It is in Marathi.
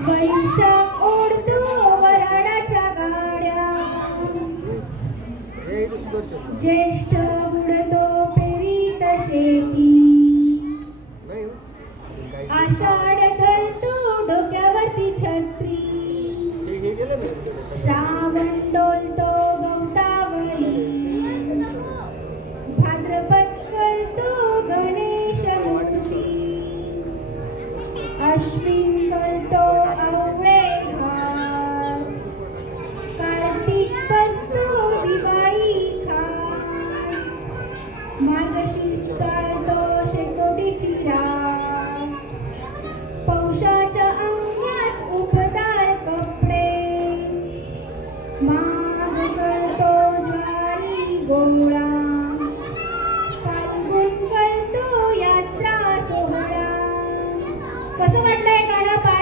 वैशाख ओढतो वराडाच्या गाड्या, ज्येष्ठ बुडतो पेरीत शेती, आषाढ धरतो डोक्यावरती छत्री, श्रावण डोलतो गवतावरी, भाद्रपद करतो गणेश मूर्ती, अश्विन करतो आवळे घाट, कार्तिक बसतो दिवाळी खाट, मार्गशीर्ष चालतो शेकोटीची राख, पौषाच्या अंगात उबदार कपडे, माघ करतो ज्वारी गोळा, फाल्गुन करतो यात्रा सोहळा. कसं वाटलंय गाणं?